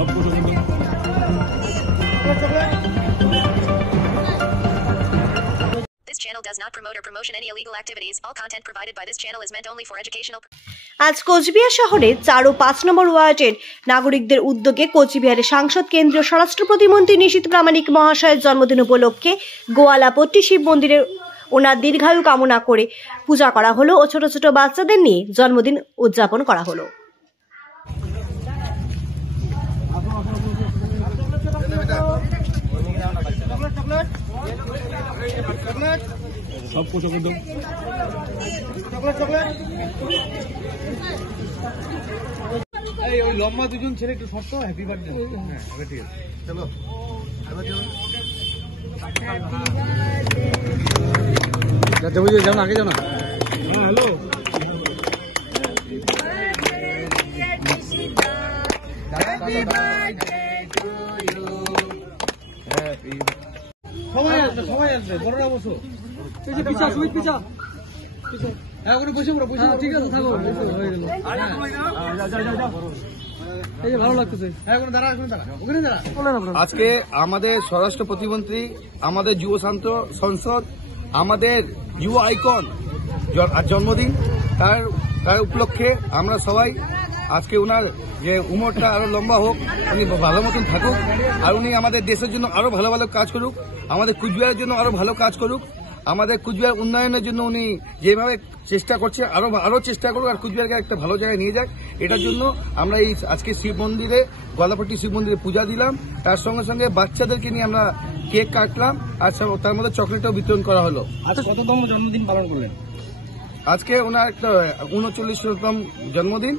This channel does not promote or promotion any illegal activities. All content provided by this channel is meant only for educational. আজ কোচবিহার শহরে 4 ও 5 নম্বর ওয়ার্ডের নাগরিকদের উদ্যোগে কোচবিহারের সাংসদ কেন্দ্রীয় স্বরাষ্ট্র প্রতিমন্ত্রী নিশীথ প্রামাণিক মহাশয়ের জন্মদিন উপলক্ষে গোয়ালাপট্টি শিব মন্দিরে ওনার দীর্ঘায়ু কামনা করে পূজা করা হলো ও ছোট ছোট বাচ্চাদের নিয়ে জন্মদিন উদযাপন করা হলো। ওই লম্বা দুজন ছেলে একটু শর্ত হ্যাপি বার্থডে। হ্যাঁ ঠিক আছে, চলো যাতে বুঝে যাও না, আগে যাও না। হ্যালো সবাই আসবে, বড়রা বসো। পিছা সুমিত পিছা হ্যাঁ ওখানে বসে পড়ো, বসে ঠিক আছে থাকো, হয়ে গেল। ভালো লাগতেছে। আজকে আমাদের স্বরাষ্ট্র প্রতিমন্ত্রী, আমাদের যুব সংসদ, আমাদের যুব আইকন জন্মদিন, তার উপলক্ষে আমরা সবাই আজকে ওনার যে উমরটা আরো লম্বা হোক, উনি ভালো মতন থাকুক, আর উনি আমাদের দেশের জন্য আরো ভালো ভালো কাজ করুক, আমাদের কুচবিহারের জন্য আরো ভালো কাজ করুক, আমাদের কুচবিহার উন্নয়নের জন্য উনি যেভাবে চেষ্টা করছে আরো চেষ্টা করুক, আর কুচবিহারকে একটা ভালো জায়গায় নিয়ে যাক। এটার জন্য আমরা এই আজকে শিব মন্দিরে, গোয়ালাপট্টি শিব মন্দিরে পূজা দিলাম। তার সঙ্গে সঙ্গে বাচ্চাদেরকে নিয়ে আমরা কেক কাটলাম, আর তার মধ্যে চকলেটও বিতরণ করা হলো। আচ্ছা, কততম জন্মদিন পালন করলেন? আজকে ওনার একটা 39তম জন্মদিন,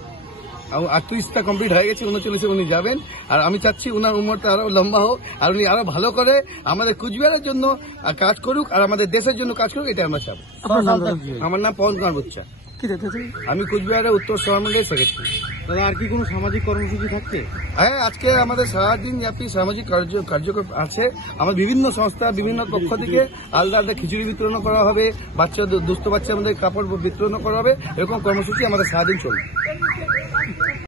38টা কমপ্লিট হয়ে গেছে, 39-এ উনি যাবেন। আর আমি চাচ্ছি ওনার উমরটা আরো লম্বা হোক, আর উনি আরো ভালো করে আমাদের কুচবিহারের জন্য কাজ করুক, আর আমাদের দেশের জন্য কাজ করুক, এটা আমরা চাবো। আমার নাম পবন কুমার বুচ্চা, আমি কুচবিহারের উত্তর সভামন্ডলের সেক্রেটারি। দাদা, আর কি কোনো সামাজিক কর্মসূচি থাকছে? হ্যাঁ, আজকে আমাদের সারাদিন ব্যাপী সামাজিক কার্যক্রম আছে। আমার বিভিন্ন সংস্থা, বিভিন্ন পক্ষ থেকে আলাদা আলাদা খিচুড়ি বিতরণ করা হবে, দুস্থ বাচ্চাদের কাপড় বিতরণ করা হবে, এরকম কর্মসূচি আমাদের সারাদিন চলবে।